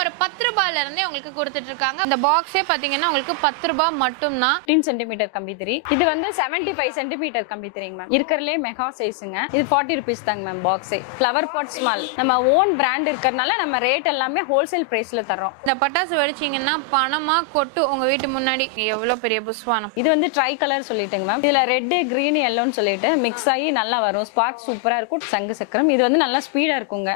ஒரு பத்து ரூபாயில இருந்தே உங்களுக்கு கொடுத்துட்டு இருக்காங்க இந்த பாக்ஸே பாத்தீங்கன்னா உங்களுக்கு பத்து ரூபாய் மட்டும்தான். ஃபிஃப்டீன் சென்டிமீட்டர் கம்பி திரி. இது வந்து செவன்டி ஃபைவ் சென்டிமீட்டர் கம்பி திரிங்க மேம் இருக்கிறதுலே மெகா சைஸுங்க இது ஃபார்ட்டி ருபீஸ் தாங்க மேம் பாக்ஸே ஃப்ளவர் பாட் ஸ்மால் நம்ம ஓன் பிராண்ட் இருக்கிறதுனால நம்ம ரேட் எல்லாமே ஹோல்சேல் பிரைஸ்ல தர்றோம். இந்த பட்டாசு வெடிச்சீங்கன்னா பணமா கொட்டு உங்க வீட்டு முன்னாடி. எவ்வளவு பெரிய புஸ்வானம். இது வந்து ட்ரை கலர் சொல்லிட்டுங்க மேம் இதுல ரெட் கிரீன் எல்லோன்னு சொல்லிட்டு மிக்ஸ் ஆகி நல்லா வரும். ஸ்பார்க் சூப்பரா இருக்கும். சங்கு சக்கரம். இது வந்து நல்லா ஸ்பீடா இருக்குங்க.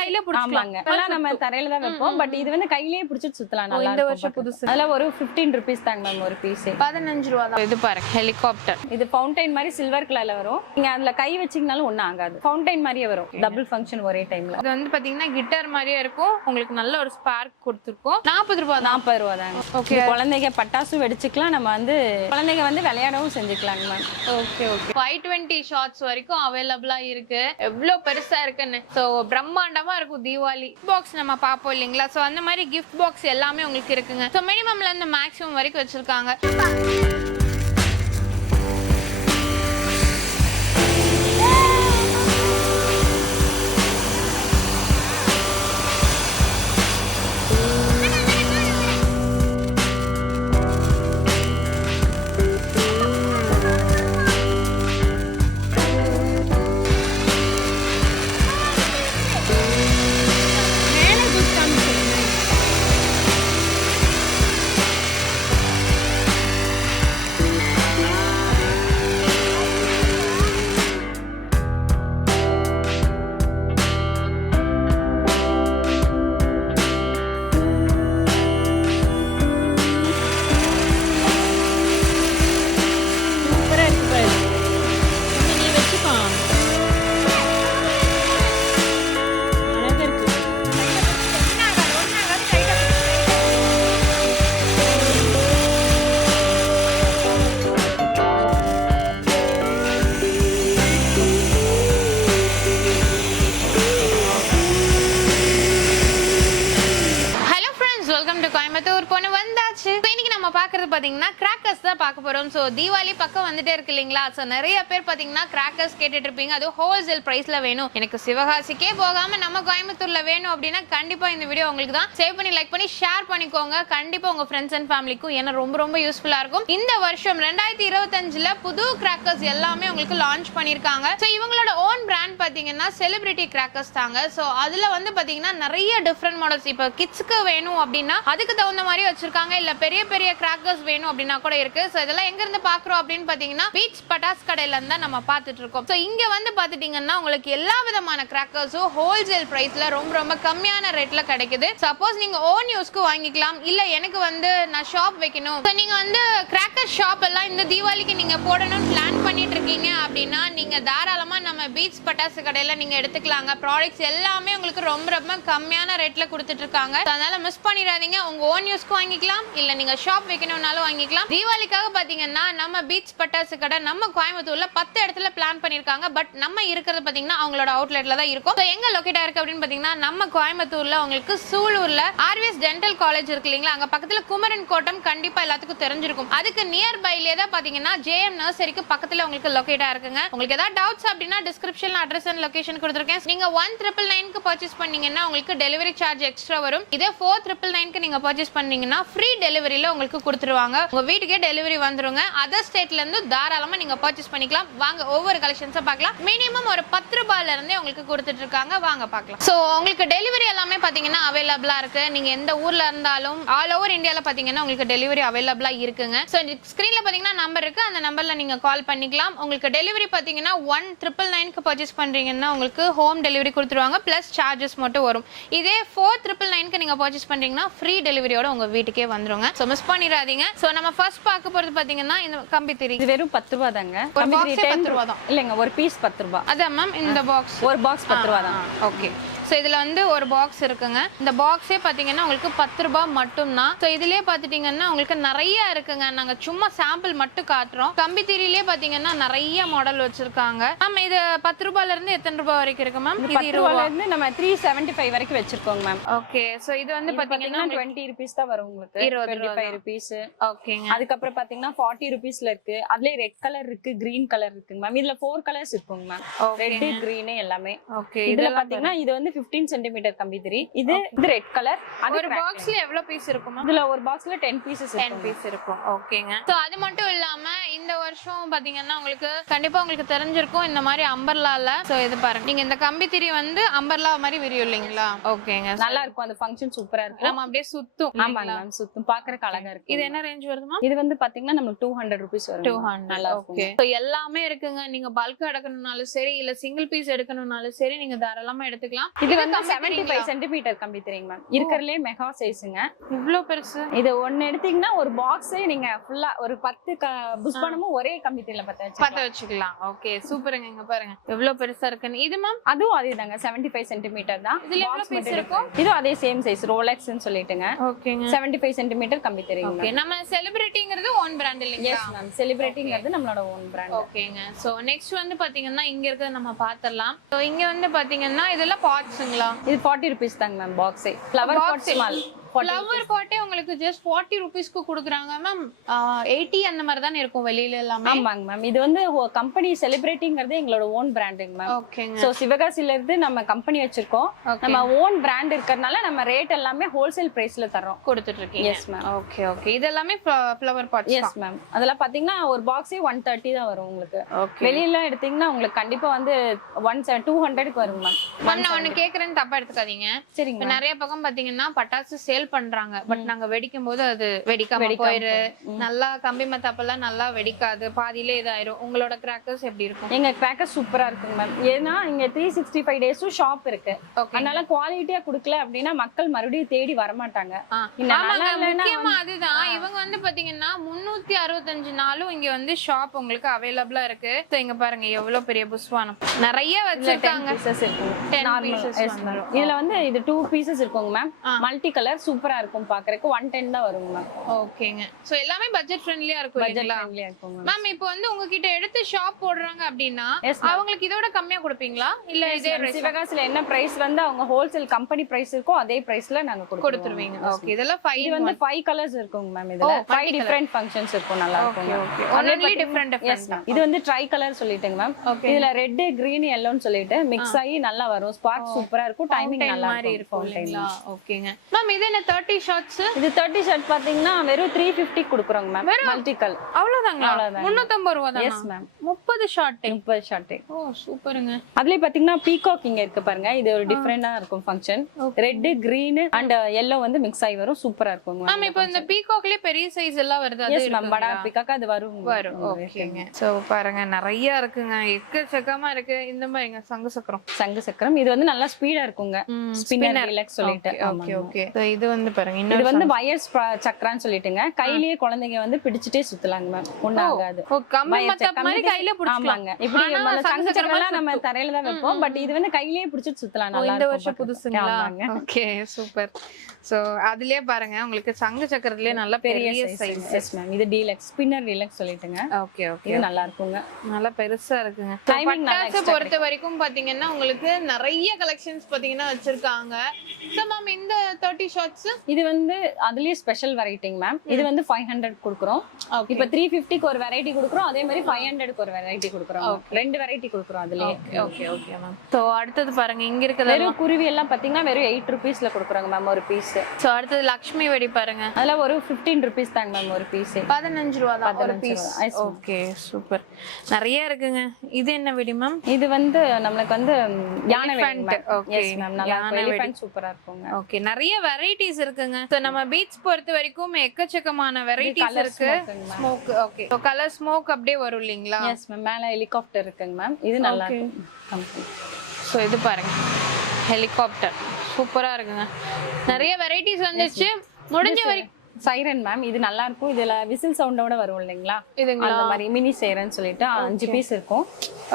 கையில நம்ம தரையில தான் வைப்போம். பட் இது வந்து கையிலேயே பிடிச்சிட்டு சுத்தலாம். நல்லா இந்த வருஷம். புதுசு. அதுல ஒரு 15 ருபீஸ் தாங்க மேம் ஒரு பீஸ் பதினஞ்சு ரூபா தான். இது பாருங்க ஹெலிகாப்டர் இது ஃபவுண்டைன் மாதிரி சில்வர் கலர்ல வரும். நீங்க அதுல கை வச்சீங்கனாலும் ஒண்ணும் ஆகாது. ஃபவுண்டைன் மாதிரியே வரும். டபுள் ஃபங்க்ஷன் ஒரே டைம்ல இது வந்து பாத்தீங்கன்னா கிட்டார் மாதிரியே இருக்கும். உங்களுக்கு நல்ல ஒரு ஸ்பார்க் கொடுத்துருக்கோம். நாற்பது ரூபா நாற்பது ரூபா தாங்க. இது குழந்தைங்க பட்டாசும் வெடிச்சுக்கலாம். நம்ம வந்து குழந்தைங்க வந்து விளையாடவும் செஞ்சுக்கலாங்க ma'am okay okay five twenty shots வரைக்கும் அவைலபிளா இருக்கு. எவ்வளவு பெருசா இருக்குன்னு. ஸோ பிரம்மாண்டமா இருக்கும் தீபாவளி. பாக்ஸ் நம்ம பார்ப்போம் இல்லைங்களா? ஸோ அந்த மாதிரி கிஃப்ட் பாக்ஸ் எல்லாமே உங்களுக்கு இருக்குங்க. ஸோ மினிமம்ல இருந்து மேக்ஸிமம் வரைக்கும் வச்சிருக்காங்க. ஸோ தீபாவளி பக்கம் வந்துட்டே இருக்கு இல்லைங்களா? ஸோ நிறைய பேர் பார்த்தீங்கன்னா கிராக்கர்ஸ் கேட்டுட்டு இருப்பீங்க. அதுவும் ஹோல்சேல் ப்ரைஸில் வேணும். எனக்கு சிவகாசிக்கே போகாம நம்ம கோயம்புத்தூர்ல வேணும் அப்படின்னா கண்டிப்பா இந்த வீடியோ உங்களுக்கு தான் சேவ் பண்ணி லைக் பண்ணி ஷேர் பண்ணிக்கோங்க. கண்டிப்பா உங்க ஃப்ரெண்ட்ஸ் அண்ட் ஃபேமிலிக்கும் ஏன்னா ரொம்ப ரொம்ப யூஸ்ஃபுல்லா இருக்கும். இந்த வருஷம் ரெண்டாயிரத்தி இருபத்தஞ்சுல புது கிராக்கர்ஸ் எல்லாமே உங்களுக்கு லான்ச் பண்ணிருக்காங்க ஸோ இவங்களோட ஓன் பிராண்ட் பாத்தீங்கன்னா செலிபிரிட்டி கிராக்கர்ஸ் தாங்க. ஸோ அதுல வந்து பாத்தீங்கன்னா நிறைய டிஃப்ரெண்ட் மாடல்ஸ் இப்போ கிட்ஸ்க்கு வேணும் அப்படின்னா அதுக்கு தகுந்த மாதிரி வச்சிருக்காங்க. இல்ல பெரிய பெரிய கிராக்கர்ஸ் வேணும் அப்படின்னா கூட இருக்கு. ஸோ இதெல்லாம் எங்க வந்து பாக்குறோம் அப்படின்னு பாத்தீங்கன்னா பீச் பட்டாஸ் கடையில இருந்தா நம்ம பாத்துட்டு இருக்கோம் ஸோ இங்க வந்து பாத்துட்டீங்கன்னா உங்களுக்கு எல்லா விதமான கிராக்கர்ஸும் ஹோல்சேல் பிரைஸ்ல ரொம்ப ரொம்ப கம்மியான ரேட்ல கிடைக்குது. சப்போஸ் நீங்க ஓன் யூஸ்க்கு வாங்கிக்கலாம். இல்ல எனக்கு வந்து நான் ஷாப் வைக்கணும். நீங்க வந்து கிராக்கர் ஷாப் எல்லாம் இந்த தீபாவளிக்கு நீங்க போடணும்னு பிளான் பண்ணிட்டு இருக்கீங்க அப்படின்னா நீங்க தாராளமா நம்ம பீச் பட்டாசு கடையில நீங்க எடுத்துக்கலாங்க. ப்ராடக்ட்ஸ் எல்லாமே உங்களுக்கு ரொம்ப ரொம்ப கம்மியான ரேட்ல கொடுத்துட்டு இருக்காங்க அதனால மிஸ் பண்ணிடாதீங்க. உங்க ஓன் யூஸ்க்கு வாங்கிக்கலாம். இல்ல நீங்க ஷாப் வைக்கணும்னாலும் வாங்கிக்கலாம். தீபாவளிக்காக பாத்தீங்கன்னா நம்ம பீச் பட்டாசு கடை நம்ம கோயம்புத்தூர்ல பத்து இடத்துல பிளான் பண்ணிருக்காங்க. பட் நம்ம இருக்கிறது பாத்தீங்கன்னா அவங்களோட அவுட்லெட்ல தான் இருக்கும். எங்க லொகேட் இருக்கு அப்படின்னு பாத்தீங்கன்னா நம்ம கோயம்புத்தூர்ல உங்களுக்கு சூலூர்ல ஆர்விஎஸ் டென்டல் காலேஜ் இருக்கு இல்லைங்களா? அங்க பக்கத்துல குமரன் கோட்டம் கண்டிப்பா எல்லாத்துக்கும் தெரிஞ்சிருக்கும். அதுக்கு நியர் பைலே தான் பாத்தீங்கன்னா ஜேஎம் நர்சரிக்கு பக்கத்துல உங்களுக்கு லொகேட்டா இருக்குங்க. உங்களுக்கு ஏதாவது டவுட்ஸ் அப்படின்னா டிஸ்கிரிப்ஷன்ல அட்ரஸ் அண்ட் லொகேஷன் கொடுத்துருக்கேன். நீங்க ஒன் ட்ரிபிள் நைன்க்கு பர்ச்சேஸ் பண்ணீங்கன்னா உங்களுக்கு டெலிவரி சார்ஜ் எக்ஸ்ட்ரா வரும். இதே ஃபோர் ட்ரிபிள் நைன்க்கு நீங்க பர்ச்சேஸ் பண்ணீங்கன்னா ஃப்ரீ டெலிவரியில உங்களுக்கு கொடுத்துருவாங்க. உங்க வீட்டுக்கே டெலிவரி வந்துருங்க. அதர் ஸ்டேட்ல இருந்து தாராளமா நீங்க பர்ச்சேஸ் பண்ணிக்கலாம். வாங்க ஒவ்வொரு கலெக்ஷன்ஸை பார்க்கலாம். மினிமம் ஒரு பத்து ரூபாயில இருந்தே உங்களுக்கு கொடுத்துட்டு இருக்காங்க வாங்க பார்க்கலாம். ஸோ உங்களுக்கு டெலிவரி எல்லாமே பாத்தீங்கன்னா அவைலபிளா இருக்கு. நீங்க எந்த ஊர்ல இருந்தாலும் ஆல் ஓவர் இந்தியாவில் பாத்தீங்கன்னா உங்களுக்கு டெலிவரி அவைலபிளா இருக்குங்க. ஸோ ஸ்கிரீன்ல பாத்தீங்கன்னா நம்பர் இருக்கு. அந்த நம்பர்ல நீங்க கால் பண்ணி பண்ணிக்கலாம் உங்களுக்கு டெலிவரி பாத்தீங்கன்னா ஒன் ட்ரிபிள் நைன்க்கு பர்ச்சேஸ் பண்றீங்கன்னா உங்களுக்கு ஹோம் டெலிவரி கொடுத்துருவாங்க. பிளஸ் சார்ஜஸ் மட்டும் வரும். இதே ஃபோர் ட்ரிபிள் நைன்க்கு நீங்க பர்ச்சேஸ் பண்றீங்கன்னா ஃப்ரீ டெலிவரியோட உங்க வீட்டுக்கே வந்துருங்க. ஸோ மிஸ் பண்ணிடாதீங்க. ஸோ நம்ம ஃபர்ஸ்ட் பார்க்க போறது பாத்தீங்கன்னா இந்த கம்பி திரி. இது வெறும் பத்து ரூபா தாங்க ஒரு 10 பத்து ரூபா தான். இல்லைங்க ஒரு பீஸ் பத்து ரூபா. அதான் மேம் இந்த பாக்ஸ் ஒரு பாக்ஸ் பத்து ரூபா தான் ஓகே ஸோ இதில் வந்து ஒரு பாக்ஸ் இருக்குங்க. இந்த பாக்ஸே பார்த்தீங்கன்னா உங்களுக்கு பத்து ரூபாய் மட்டும்தான். ஸோ இதுலேயே பார்த்துட்டிங்கன்னா உங்களுக்கு நிறைய இருக்குங்க. நாங்கள் சும்மா சாம்பிள் மட்டும் காட்டுறோம். கம்பி திரியிலே பார்த்தீங்கன்னா நிறைய மாடல் வச்சிருக்காங்க. மேம் இது பத்து ரூபாயில இருந்து எத்தனை ரூபாய் வரைக்கும் இருக்கு மேம் இது பத்து இருபது ரூபால ரூபா. இருந்து நம்ம த்ரீ செவன்டி ஃபைவ் வரைக்கும் வச்சிருக்கோங்க மேம் ஓகே ஸோ இது வந்து பார்த்தீங்கன்னா டுவெண்ட்டி ருபீஸ் தான் வரும் உங்களுக்கு. இருபது ஃபைவ் ருபீஸ் ஓகேங்க அதுக்கப்புறம் பாத்தீங்கன்னா ஃபார்ட்டி ருபீஸ்ல இருக்கு. அதுலயே ரெட் கலர் இருக்கு கிரீன் கலர் இருக்குங்க மேம் இதுல ஃபோர் கலர்ஸ் இருக்குங்க மேம் Okay. ரெட் கிரீன் எல்லாமே. ஓகே இதுல இதெல்லாம் பாத்தீங்கன்னா இது வந்து ஃபிஃப்டீன் சென்டிமீட்டர் கம்பி திரி. இது இது ரெட் கலர் அது ஒரு பாக்ஸ்ல எவ்வளவு பீஸ் இருக்குமா? இதுல ஒரு பாக்ஸ்ல டென் பீசஸ் டென் பீஸ் இருக்கும். ஓகேங்க ஸோ அது மட்டும் இல்லாம இந்த வருஷம் பாத்தீங்கன்னா உங்களுக்கு கண்டிப்பா உங்களுக்கு தெரிஞ்சிருக்கும் இந்த மாதிரி அம்பர்லால. ஸோ இது பாருங்க. நீங்க இந்த கம்பி திரி வந்து அம்பர்லா மாதிரி விரியும் இல்லைங்களா? ஓகேங்க நல்லா இருக்கும். அந்த ஃபங்க்ஷன் சூப்பரா இருக்கும். நம்ம அப்படியே சுத்தும். இல்லைங்களா? மேம் சுத்தம். பாக்குறதுக்கு அழகா இருக்கு இது என்ன ரேஞ்ச் வருதுமா? இது வந்து பாத்தீங்கன்னா நமக்கு டூ ஹண்ட்ரட் ருபீஸ் வரும். டூ. ஹண்ட்ரட் நல்லா ஓகே இருக்கும் எல்லாமே இருக்குங்க. நீங்க பல்க் எடுக்கணும்னாலும் சரி இல்ல சிங்கிள் பீஸ் எடுக்கணும்னாலும் சரி நீங்க தாராளமா எடுத்துக்கலாம். இது வந்து செவன்டி? ஃபைவ் சென்டிமீட்டர் கம்பி தெரியுங்க மேம். இருக்கிறதுலே மெகா சைஸுங்க இவ்ளோ பெருசு? இது ஒண்ணு எடுத்தீங்கன்னா ஒரு பாக்ஸே நீங்க ஃபுல்லா ஒரு பத்து புஷ்பனமும் ஒரே கம்பி திரியில பத்த பத்த வச்சு வச்சுக்கலாம் ஓகே சூப்பருங்க இங்க பாருங்க. எவ்வளவு பெருசா இருக்குன்னு. இது மேம் அதுவும் அதே தாங்க செவன்டி ஃபைவ் சென்டிமீட்டர் தான். இதுல piece மட்டும் இருக்கும்? இதுவும் அதே சேம் சைஸ் ரோலெக்ஸ்னு சொல்லிட்டுங்க. ஓகேங்க செவன்டி ஃபைவ் சென்டிமீட்டர் கம்பி தெரியுங்க ஓகே நம்ம செலிபிரிட்டிங்கிறது ஓன் பிராண்ட் இல்லைங்களா? எஸ் மேம் செலிபிரேட்டிங்கிறது நம்மளோட ஓன் பிராண்ட் ஓகேங்க சோ நெக்ஸ்ட் வந்து பாத்தீங்கன்னா இங்க இருக்கிறத நம்ம பாத்திரலாம் சோ இங்க வந்து பாத்தீங்கன்னா இதெல்லாம் பாட்ஸுங்களா இது ஃபார்ட்டி ருபீஸ் தாங்க மேம் பாக்ஸே ஃப்ளவர் Box பாட் ஏ. ஸ்மால் ஃப்ளவர் பாட்டே உங்களுக்கு ஜஸ்ட் ஃபார்ட்டி ருபீஸ்க்கு கொடுக்குறாங்க மேம் எயிட்டி அந்த மாதிரி தானே இருக்கும் வெளியில எல்லாமே? ஆமாங்க மேம் இது வந்து கம்பெனி செலிபிரேட்டிங்கிறது எங்களோட ஓன் பிராண்டுங்க மேம் ஓகேங்க ஸோ சிவகாசில இருந்து நம்ம கம்பெனி வச்சிருக்கோம். நம்ம ஓன் பிராண்ட் இருக்கறனால நம்ம ரேட் எல்லாமே ஹோல்சேல் பிரைஸ்ல தரோம் கொடுத்துட்டு இருக்கீங்க எஸ் மேம் ஓகே ஓகே இது எல்லாமே ஃப்ளவர் பாட்ஸ் எஸ் மேம் அதெல்லாம் பாத்தீங்கன்னா ஒரு பாக்ஸே ஒன் தேர்ட்டி தான் வரும் உங்களுக்கு. வெளியில எடுத்தீங்கன்னா உங்களுக்கு கண்டிப்பா வந்து ஒன் டூ ஹண்ட்ரடுக்கு வரும் மேம் நான் ஒண்ணு கேக்குறேன்னு தப்பா எடுத்துக்காதீங்க. சரிங்க. நிறைய பக்கம் பாத்தீங்கன்னா பட்டாசு சேல் பண்றாங்க. பட் நாங்க வெடிக்கும் போது அது வெடிக்காம போயிரு. நல்லா கம்பி மத்தாப்பெல்லாம் நல்லா வெடிக்காது. பாதியிலே இதாயிரும். உங்களோட கிராக்கர்ஸ் எப்படி இருக்கும்? எங்க பேக்கர் சூப்பரா இருக்குங்க மேம் ஏன்னா இங்க த்ரீ சிக்ஸ்டி ஃபைவ் டேஸும் ஷாப் இருக்கு அதனால குவாலிட்டியா குடுக்கல அப்படின்னா மக்கள் மறுபடியும் தேடி வர மாட்டாங்க ஆ. இல்ல, ஆமாங்க, நல்லா இல்லைன்னா முக்கியமா அதுதான். இவங்க வந்து பாத்தீங்கன்னா முன்னூத்தி அறுபத்தஞ்சு நாளும் இங்க வந்து ஷாப் உங்களுக்கு அவைலபிளா இருக்கு. இங்க பாருங்க எவ்வளவு பெரிய புஷ்வானம். நிறைய வச்சிருக்காங்க. பீசஸ் இருக்கும். 10 Normal. pieces Yes, ma'am. வந்துரும். இதுல வந்து இது டூ பீசஸ் இருக்குங்க மேம். மல்டி கலர் சூப்பரா இருக்கும் பாக்குறதுக்கு. ஒன் டென் தான் வருங்க மேம் ஓகேங்க. சோ எல்லாமே பட்ஜெட் ஃப்ரெண்ட்லியா இருக்கும் பட்ஜெட் ஃப்ரெண்ட்லியா இருக்குங்க மேம் இப்போ வந்து உங்ககிட்ட எடுத்து ஷாப் போடுறாங்க அப்படின்னா. அவங்களுக்கு இதோட கம்மியா கொடுப்பீங்களா? இல்ல இதே சிவகாசில என்ன பிரைஸ் வந்து அவங்க ஹோல்சேல் கம்பெனி பிரைஸ் இருக்கோ அதே பிரைஸ்ல நாங்க கொடுத்துருவீங்க. ஓகே இதெல்லாம் ஃபைவ் வந்து ஃபைவ் கலர்ஸ் இருக்குங்க மேம் இதுல ஃபைவ் டிஃபரெண்ட் ஃபங்க்ஷன்ஸ் இருக்கும். நல்லா different, different எஸ் மேம் இது வந்து ட்ரை கலர் சொல்லிட்டுங்க மேம். இதுல ரெட் கிரீன் எல்லோன்னு சொல்லிட்டு மிக்ஸ் ஆகி நல்லா வரும். ஸ்பார்க் சூப்பரா இருக்கும். டைமிங் நல்லா இருக்கும். இருக்கும் ஓகேங்க மேம் இது என்ன தேர்ட்டி ஷார்ட்ஸ் இது தேர்ட்டி ஷர்ட் பாத்தீங்கன்னா வெறும் த்ரீ ஃபிஃப்டி கொடுக்குறோங்க மேம் மல்டி கல் அவ்வளவுதாங்களா அவ்வளவுதாங்க. முன்னூத்தம்பது ரூபா எஸ் தான் மேம் முப்பது ஷார்ட் முப்பது ஷர்ட் ஓ சூப்பருங்க அதுலயே பாத்தீங்கன்னா பீகாக் இங்க இருக்கு பாருங்க. இது ஒரு டிஃப்ரெண்டா இருக்கும் function red green and yellow வந்து மிக்ஸ் ஆகி வரும். சூப்பரா இருக்கும் மேம் இப்போ இந்த பீகாக்லயே பெரிய சைஸ் எல்லாம் வருது அது எஸ் மேம் இருக்குங்களா? பீகாக் அது வரும். வரும். ஓகேங்க சோ பாருங்க நிறைய இருக்குங்க. எக்கச்சக்கமா இருக்கு. இந்த மாதிரிங்க சங்கு சக்கரம். சங்கு சக்கரம். இது வந்து நல்லா ஸ்பீடா இருக்குங்க. ஸ்பின்னர் ரிலாக்ஸ் சொல்லிட்டு. ஓகே ஓகே இது வந்து பாருங்க இது இன்னொரு வந்து வயர்ஸ் சக்கரான்னு சொல்லிட்டுங்க. கையிலேயே குழந்தைங்க வந்து பிடிச்சிட்டே சுத்தலாங்க மேம். ஒண்ணும் ஆகாது. கையில புடிச்சுக்கலாம். ஆமாங்க. இப்படி சங்கு சக்கரம் சக்கரம்லாம் நம்ம தரையில தான் வைப்போம். பட் இது வந்து கையிலேயே பிடிச்சிட்டு சுத்தலாம். இந்த வருஷம். புதுசுங்களா? Okay super. சோ அதுலயே பாருங்க உங்களுக்கு சங்கு சக்கரத்திலே நல்ல பெரிய சைஸ் எஸ் மேம் இது deluxe spinner deluxe சொல்லிட்டுங்க. Okay okay. இது நல்லா இருக்குங்க. நல்லா பெருசா இருக்குங்க. பட்டாசு பொறுத்த வரைக்கும் பாத்தீங்கன்னா உங்களுக்கு நிறைய கலெக்ஷன்ஸ் பாத்தீங்கன்னா வச்சிருக்காங்க. சோ மேம் இந்த தேர்ட்டி ஷார்ட்ஸ் இது வந்து அதுலயே ஸ்பெஷல் வெரைட்டிங் மேம் இது வந்து ஃபைவ் ஹண்ட்ரட் கொடுக்குறோம். ஓகே இப்ப த்ரீ ஃபிஃப்டிக்கு ஒரு வெரைட்டி கொடுக்குறோம். அதே மாதிரி ஃபைவ் ஹண்ட்ரட்க்கு ஒரு வெரைட்டி கொடுக்குறோம். ரெண்டு வெரைட்டி கொடுக்குறோம் அதுலயே. ஓகே ஓகே மேம் சோ அடுத்தது பாருங்க இங்க இருக்கிறது வெறும் குருவி எல்லாம் பாத்தீங்கன்னா வெறும் எயிட் ருபீஸ்ல கொடுக்குறாங்க மேம் ஒரு பீஸ் சோ அடுத்தது லக்ஷ்மி வெடி பாருங்க. அதுல ஒரு ஃபிஃப்டீன் ருபீஸ் தாங்க மேம் ஒரு பீஸ் பதினஞ்சு ரூபா தான் ஒரு 15 பீஸ். ஓகே சூப்பர் நிறைய இருக்குங்க. இது என்ன வெடி மேம் இது வந்து நம்மளுக்கு வந்து யானை. எஸ் மேம் நல்லா வெடி. சூப்பரா இருக்குங்க. ஓகே நிறைய வெரைட்டிஸ் இருக்குங்க. ஸோ நம்ம பீச் பொறுத்த வரைக்கும் எக்கச்சக்கமான வெரைட்டிஸ் இருக்கு. Smoke okay so colour smoke அப்படியே வரும் இல்லைங்களா? எஸ் மேம் மேல ஹெலிகாப்டர் இருக்குங்க மேம் இது நல்லா கம்பெனி ஸோ இது பாருங்க. ஹெலிகாப்டர் சூப்பரா இருக்குங்க. நிறைய வெரைட்டிஸ் வந்துச்சு. முடிஞ்ச வரைக்கும் சைரன் மேம் இது நல்லா இருக்கும். இதுல விசில் சவுண்டோட வரும் இல்லைங்களா? இதுங்களா? அந்த மாதிரி மினி சைரன் சொல்லிட்டு அஞ்சு பீஸ் இருக்கும்.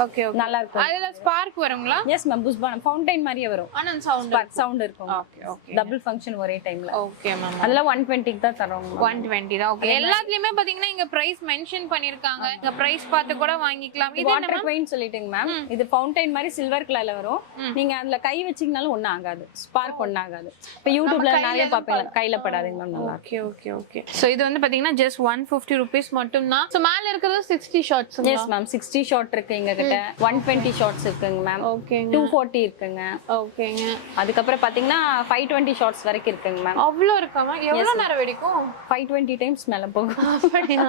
ஓகே ஓகே நல்லா இருக்கும். அதுல ஸ்பார்க் வருங்களா? எஸ் மேம் புஷ்பானம் ஃபவுண்டைன் மாதிரியே வரும். ஆனா சவுண்ட் சவுண்ட் இருக்கும். ஓகே ஓகே டபுள் ஃபங்க்ஷன் ஒரே டைம்ல ஓகே மேம் அதெல்லாம் ஒன் டுவெண்ட்டிக்கு தான் தரோம் ஒன் டுவெண்ட்டி தான். ஓகே எல்லாத்துலயுமே பாத்தீங்கன்னா இங்க பிரைஸ் மென்ஷன் பண்ணிருக்காங்க. இங்க பிரைஸ் பார்த்து கூட வாங்கிக்கலாம். இது வாட்டர் குவைன் சொல்லிட்டுங்க மேம் இது ஃபவுண்டைன் மாதிரி சில்வர் கலர்ல வரும். நீங்க அதுல கை வச்சீங்கனாலும் ஒண்ணும் ஆகாது. ஸ்பார்க் ஒண்ணும் ஆகாது. இப்ப யூடியூப்ல நிறைய பாப்பீங்க கையில படாதுங்க மேம் நல்லா. ஓகே ஓகே ஓகே ஸோ இது வந்து பாத்தீங்கன்னா ஜஸ்ட் ஒன் ஃபிஃப்டி ருபீஸ் மட்டும் தான் ஸோ மேல இருக்கிறது sixty shots yes ma'am sixty shot இருக்கு எங்க கிட்ட ஒன் டுவெண்ட்டி ஷார்ட்ஸ் இருக்குங்க மேம் ஓகேங்க டூ ஃபோர்ட்டி இருக்குங்க. ஓகேங்க அதுக்கப்புறம் பாத்தீங்கன்னா ஃபைவ் டுவெண்ட்டி ஷார்ட்ஸ் வரைக்கும் இருக்குங்க மேம் அவ்வளோ இருக்காமா எவ்வளவு நேரம் வெடிக்கும்? ஃபைவ் டுவெண்ட்டி டைம்ஸ் மேல போகும். அப்படியா?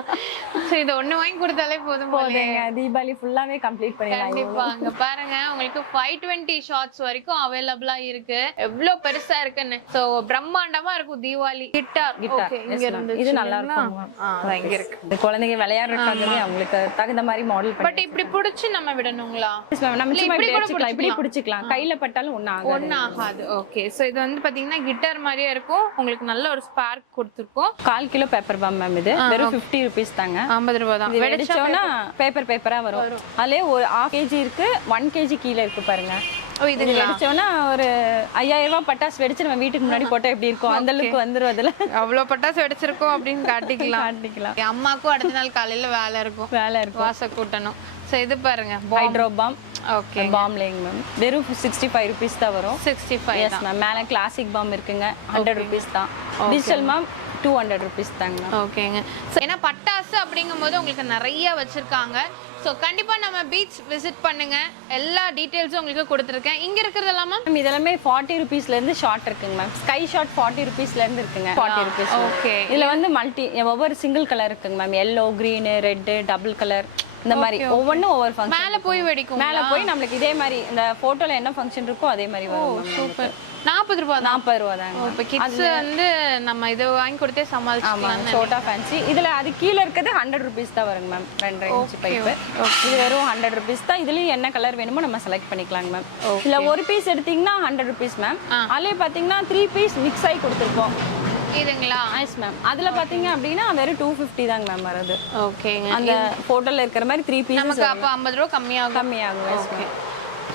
ஸோ இது ஒண்ணு வாங்கி கொடுத்தாலே போதும் போதுங்க. தீபாவளி ஃபுல்லாவே கம்ப்ளீட் பண்ணிடலாம். கண்டிப்பா. அங்க பாருங்க உங்களுக்கு ஃபைவ் டுவெண்ட்டி ஷார்ட்ஸ் வரைக்கும் அவைலபிளா இருக்கு. எவ்வளவு பெருசா இருக்குன்னு. சோ பிரம்மாண்டமா இருக்கும் தீபாவளி. கிட்டார் Guitar, இது நல்லா இருக்கும். இங்க இருக்கு. குழந்தைங்க விளையாடுறதுக்காகவே அவங்களுக்கு தகுந்த மாதிரி மாடல் பட் இப்படி புடிச்சு நம்ம விடணுங்களா. நம்ம இப்படி கூட பிடிச்சிக்கலாம். கையில பட்டாலும் ஒன்னும் ஆகாது. ஓகே சோ இது வந்து பாத்தீங்கன்னா கிட்டார் மாதிரியே இருக்கும். உங்களுக்கு நல்ல ஒரு ஸ்பார்க் கொடுத்துருக்கோம். கால் கிலோ பேப்பர் பாம் மேம் இது. வெறும் ஃபிஃப்டி ருபீஸ் தாங்க. ஐம்பது ரூபாய் தான். பேப்பர் பேப்பரா வரும். அதுலயே ஒரு ஹாஃப் கேஜி இருக்கு ஒன் கேஜி கீழே இருக்கு பாருங்க. இது வெடிச்சோன்னா ஒரு ஐயாயிரம் ரூபாய் பட்டாசு வெடிச்சு நம்ம வீட்டுக்கு முன்னாடி போட்டா எப்படி இருக்கும்? அந்த அளவுக்கு வந்துரும் அதுல. அவ்வளவு பட்டாசு வெடிச்சிருக்கோம் அப்படின்னு காட்டிக்கலாம். காட்டிக்கலாம். அம்மாக்கும் அடுத்த நாள் காலையில வேலை இருக்கும். வேலை இருக்கும். வாச கூட்டணும். சோ இது பாருங்க ஹைட்ரோ பாம் ஓகே பாம் லேங் மேம் வெறும் சிக்ஸ்டி ஃபைவ் ருபீஸ் தான் வரும். சிக்ஸ்டி ஃபைவ் எஸ் மேம் மேலே கிளாசிக் பாம் இருக்குங்க. ஹண்ட்ரட் ருபீஸ் தான். Digital ma'am two hundred rupees தாங்க ஓகேங்க ஸோ ஏன்னா பட்டாசு அப்படிங்கும்போது உங்களுக்கு நிறைய வச்சிருக்காங்க. ஸோ கண்டிப்பா நம்ம பீச் விசிட் பண்ணுங்க. எல்லா டீட்டெயில்ஸும் உங்களுக்கு கொடுத்துருக்கேன். இங்க இருக்கிறது எல்லாமே மேம் இதெல்லாமே ஃபார்ட்டி ருபீஸ்ல இருந்து ஷார்ட் இருக்குங்க மேம் ஸ்கை ஷார்ட் ஃபார்ட்டி ருபீஸ்ல இருந்து இருக்குங்க. Forty rupees Okay. இதுல வந்து மல்டி ஒவ்வொரு சிங்கிள் கலர் இருக்குங்க ma'am yellow green red double colour இந்த மாதிரி ஒவ்வொன்றும் ஒவ்வொரு ஃபங்க்ஷன் மேல போய் வெடிக்கும் மேல போய் நம்மளுக்கு இதே மாதிரி இந்த போட்டோல என்ன ஃபங்க்ஷன் இருக்கோ அதே மாதிரி வரும் சூப்பர் நாற்பது ரூபாய் தான். நாற்பது ரூபா தாங்க. இப்போ கிட்ஸ் வந்து நம்ம இதை வாங்கி கொடுத்தே சமாளிச்சுக்கலாம் சோட்டா ஃபேன்சி இதுல அது கீழே இருக்கிறது ஹண்ட்ரட் ருபீஸ் தான் வருங்க மேம் ரெண்டரை இன்ச் பைப்பு இது வெறும் ஹண்ட்ரட் ருபீஸ் தான். இதுலயும் என்ன கலர் வேணுமோ நம்ம செலக்ட் பண்ணிக்கலாங்க மேம் இதுல ஒரு பீஸ் எடுத்தீங்கன்னா ஹண்ட்ரட் ருபீஸ் மேம் அதுலயே பாத்தீங்கன்னா த்ரீ பீஸ் மிக்ஸ் ஆகி கொடுத்துருக்கோம். இதுங்களா? எஸ் மேம் அதுல பாத்தீங்க அப்படின்னா வெறும் டூ ஃபிஃப்டி தாங்க மேம் வருது. ஓகேங்க அந்த போட்டோல இருக்கிற மாதிரி த்ரீ பீஸ் நமக்கு அப்போ ஐம்பது ரூபா கம்மியாகும். கம்மியாகும் மேம்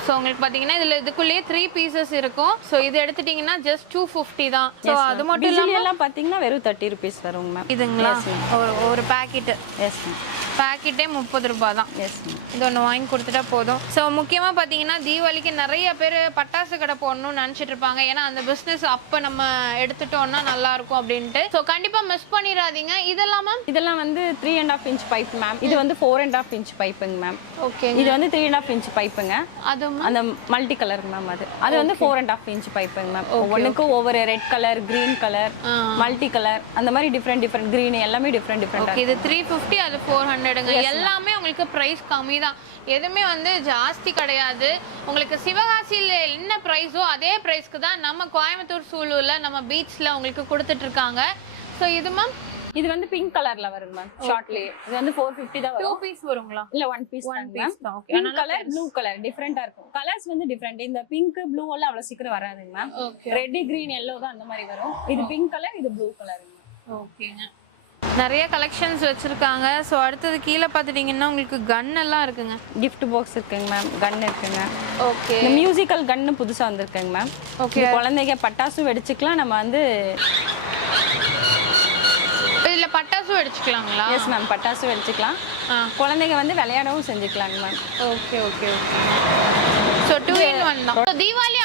ஸோ உங்களுக்கு பார்த்தீங்கன்னா இதில் இதுக்குள்ளேயே த்ரீ பீசஸ் இருக்கும். ஸோ இது எடுத்துட்டீங்கன்னா ஜஸ்ட் டூ ஃபிஃப்டி தான். ஸோ அது மட்டும் பிஜிலி எல்லாம் பாத்தீங்கன்னா வெறும் தேர்ட்டி ருபீஸ் வருங்க மேம் இதுங்களா? ஒரு ஒரு பாக்கெட்டு எஸ் மேம் பாக்கெட்டே முப்பது ரூபாய் தான் எஸ் இது ஒன்று வாங்கி கொடுத்துட்டா போதும். ஸோ முக்கியமாக பார்த்தீங்கன்னா தீபாவளிக்கு நிறைய பேர் பட்டாசு கடை போடணும்னு நினச்சிட்டு இருப்பாங்க. ஏன்னா அந்த பிஸ்னஸ் அப்போ நம்ம எடுத்துட்டோம்னா நல்லா இருக்கும் அப்படின்ட்டு. ஸோ கண்டிப்பாக மிஸ் பண்ணிடாதீங்க. இதெல்லாம் மேம் இதெல்லாம் வந்து three and half inch pipe ma'am இது வந்து ஃபோர் அண்ட் ஆஃப் இன்ச் பைப்புங்க மேம் ஓகே இது வந்து த்ரீ அண்ட் ஆஃப் இன்ச் பைப்புங்க அது அந்த மல்டி கலர் மேம் அது. அது வந்து ஃபோர் அண்ட் ஆஃப் இன்ச் பைப்புங்க மேம் ஒவ்வொன்றுக்கும் ஒவ்வொரு red colour green colour multi colour அந்த மாதிரி டிஃப்ரெண்ட் டிஃப்ரெண்ட் கிரீன் எல்லாமே டிஃப்ரெண்ட் டிஃப்ரெண்ட் இது த்ரீ ஃபிஃப்டி அது ஃபோர் ஹண்ட்ரடுங்க எல்லாமே உங்களுக்கு ப்ரைஸ் கம்மி தான். எதுவுமே வந்து ஜாஸ்தி கிடையாது. உங்களுக்கு சிவகாசியில் என்ன ப்ரைஸோ அதே ப்ரைஸ்க்கு தான் நம்ம கோயம்புத்தூர் சூலூரில் நம்ம பீச்சில் உங்களுக்கு கொடுத்துட்டு இருக்காங்க. ஸோ இது மேம் இது வந்து பிங்க் கலர்ல வருங்க மேம் ஷார்ட்லி இது வந்து ஃபோர் ஃபிஃப்டி தான் டூ வரும். பீஸ் வருங்களா? இல்ல one piece One one piece piece தான். பிங்க் கலர் ப்ளூ கலர் டிஃப்ரெண்டா இருக்கும். கலர்ஸ் வந்து டிஃப்ரெண்ட் இந்த பிங்க் ப்ளூ எல்லாம் அவ்வளவு சீக்கிரம் வராதுங்க ma'am okay red green yellow தான் அந்த மாதிரி வரும். இது பிங்க் கலர் இது ப்ளூ கலருங்க ஓகேங்க நிறைய கலெக்ஷன்ஸ் வச்சிருக்காங்க. ஸோ அடுத்தது கீழே பார்த்துட்டிங்கன்னா உங்களுக்கு கன் எல்லாம் இருக்குங்க. கிஃப்ட் பாக்ஸ் இருக்குங்க மேம் கன் இருக்குங்க. ஓகே இந்த மியூசிக்கல் கன்னு புதுசா வந்திருக்குங்க மேம் Okay. குழந்தைங்க பட்டாசும் வெடிச்சுக்கலாம். நம்ம வந்து இதில் பட்டாசும் அடிச்சுக்கலாங்களா எஸ் மேம் பட்டாசு வெடிச்சுக்கலாம். குழந்தைங்க வந்து விளையாடவும் செஞ்சுக்கலாங்க ma'am okay okay okay so two in one தான். தீபாவளி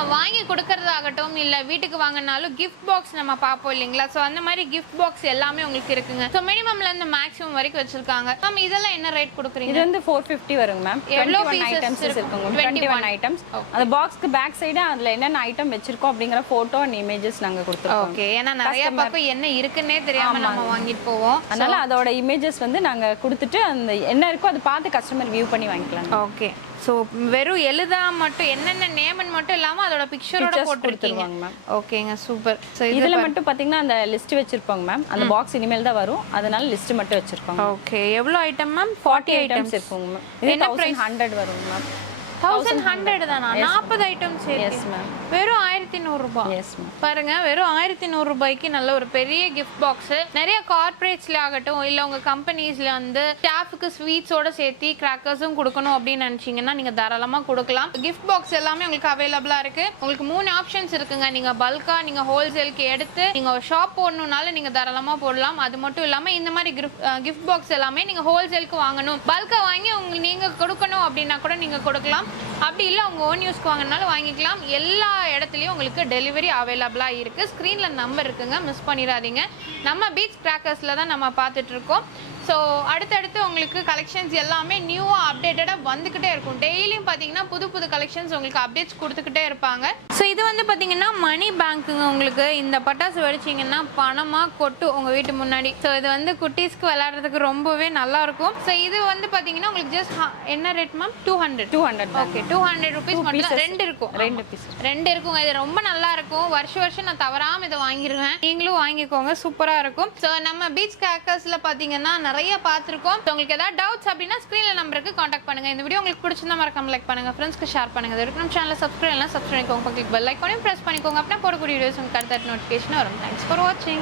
நம்ம வாங்கி கொடுக்கறதாகட்டும் இல்ல வீட்டுக்கு வாங்கினாலும் கிஃப்ட் பாக்ஸ் நம்ம பார்ப்போம் இல்லைங்களா? ஸோ அந்த மாதிரி கிஃப்ட் பாக்ஸ் எல்லாமே உங்களுக்கு இருக்குங்க. ஸோ மினிமம்ல இருந்து மேக்ஸிமம் வரைக்கும் வச்சிருக்காங்க. மேம் இதெல்லாம் என்ன ரேட் கொடுக்குறீங்க? இது வந்து ஃபோர் ஃபிஃப்டி வருங்க மேம் எவ்வளோ ஐட்டம்ஸ்? இருக்குங்க டுவெண்ட்டி 21 ஒன் ஐட்டம்ஸ் அந்த பாக்ஸ்க்கு பேக் சைடு அதுல என்னென்ன ஐட்டம் வச்சிருக்கோம் அப்படிங்கிற போட்டோ அண்ட் இமேஜஸ் நாங்க கொடுத்துருக்கோம். ஓகே ஏன்னா நிறைய பக்கம் என்ன இருக்குன்னே தெரியாம நம்ம வாங்கிட்டு போவோம். அதனால அதோட இமேஜஸ் வந்து நாங்க கொடுத்துட்டு அந்த என்ன இருக்கோ அதை பார்த்து கஸ்டமர் வியூ பண்ணி வாங்கிக்கலாம் ஓகே ஸோ வெறும் எழுதா மட்டும் என்னென்ன நேமன் மட்டும் இல்லாம அதோட பிக்சரோட போட்டிருக்கீங்க. மேம் ஓகேங்க சூப்பர் இதுல மட்டும் பாத்தீங்கன்னா அந்த லிஸ்ட் வச்சிருப்போங்க மேம் அந்த பாக்ஸ் இனிமேல் தான் வரும். அதனால லிஸ்ட் மட்டும் வச்சிருக்கோங்க ஓகே எவ்வளோ item ma'am forty forty items items இருக்குங்க மேம் இது தௌசண்ட் ஹண்ட்ரட் வருங்க மேம் தௌசண்ட் ஹண்ட்ரட் தானா? நாற்பது ஐட்டம்ஸ் எஸ் மேம் வெறும் ஆயிரத்தி நூறுரூபா எஸ் மேம் பாருங்க வெறும் ஆயிரத்தி நூறு ரூபாய்க்கு நல்ல ஒரு பெரிய கிஃப்ட் பாக்ஸ் நிறைய கார்பரேட்ஸ்ல ஆகட்டும் இல்ல உங்க கம்பெனிஸ்ல வந்து ஸ்டாஃபுக்கு ஸ்வீட்ஸோட சேர்த்து கிராக்கர்ஸும் கொடுக்கணும் அப்படின்னு நினைச்சீங்கன்னா நீங்க தாராளமா கொடுக்கலாம். கிஃப்ட் பாக்ஸ் எல்லாமே உங்களுக்கு அவைலபிளா இருக்கு. உங்களுக்கு மூணு ஆப்ஷன்ஸ் இருக்குங்க. நீங்க பல்கா நீங்க ஹோல்சேலுக்கு எடுத்து நீங்க ஒரு ஷாப் போடணும்னாலும் நீங்க தாராளமா போடலாம். அது மட்டும் இல்லாம இந்த மாதிரி கிஃப்ட் பாக்ஸ் எல்லாமே நீங்க ஹோல்சேலுக்கு வாங்கணும். பல்கா வாங்கி உங்களுக்கு நீங்க கொடுக்கணும் அப்படின்னா கூட நீங்க கொடுக்கலாம். அப்படி இல்லை அவங்க ஓன் யூஸ்க்கு வாங்கினாலும் வாங்கிக்கலாம். எல்லா இடத்துலையும் உங்களுக்கு டெலிவரி அவைலபிளாக இருக்குது ஸ்க்ரீனில் நம்பர் இருக்குங்க. மிஸ் பண்ணிடாதீங்க. நம்ம பீச் கிராக்கர்ஸில் தான் நம்ம பார்த்துட்ருக்கோம் ஸோ அடுத்தடுத்து உங்களுக்கு கலெக்ஷன்ஸ் எல்லாமே நியூவாக அப்டேட்டடாக வந்துக்கிட்டே இருக்கும். டெய்லியும் பார்த்தீங்கன்னா புது புது கலெக்ஷன்ஸ் உங்களுக்கு அப்டேட்ஸ் கொடுத்துக்கிட்டே இருப்பாங்க. ஸோ இது வந்து பார்த்தீங்கன்னா மணி பேங்க்குங்க உங்களுக்கு இந்த பட்டாசு வெடிச்சிங்கன்னா பணமாக கொட்டு உங்கள் வீட்டு முன்னாடி. ஸோ இது வந்து குட்டீஸ்க்கு விளையாடுறதுக்கு ரொம்பவே நல்லா இருக்கும். ஸோ இது வந்து பார்த்தீங்கன்னா உங்களுக்கு ஜஸ்ட் என்ன rate ma'am two hundred two hundred okay two hundred rupees மட்டும் ரெண்டு இருக்கும். ரெண்டு piece. ரெண்டு இருக்குங்க இது ரொம்ப நல்லா இருக்கும். வருஷம் வருஷம் நான் தவறாம இதை வாங்கிருவேன். நீங்களும் வாங்கிக்கோங்க. சூப்பரா இருக்கும். ஸோ நம்ம பீச் கிராக்கர்ஸ்ல பாத்தீங்கன்னா நிறைய பார்த்துருக்கோம். உங்களுக்கு ஏதாவது டவுட்ஸ் அப்படின்னா ஸ்க்ரீனில் நம்பருக்கு காண்டாக்ட் பண்ணுங்க. இந்த வீடியோ உங்களுக்கு பிடிச்சிருந்தா மறக்காம லைக் பண்ணுங்க. ஃப்ரெண்ட்ஸ்க்கு ஷேர் பண்ணுங்க. இது வரைக்கும் நம்ம சப்ஸ்கிரைப் எல்லாம் சப்ஸ்கிரைப் பண்ணிக்கோங்க. கிளிக் பெல் லைக் பண்ணி ப்ரெஸ் பண்ணிக்கோங்க. அப்படின்னா போடக்கூடிய வீடியோஸ் உங்களுக்கு அடுத்த நோட்டிஃபிகேஷன் வரும். தேங்க்ஸ் ஃபார் வாட்சிங்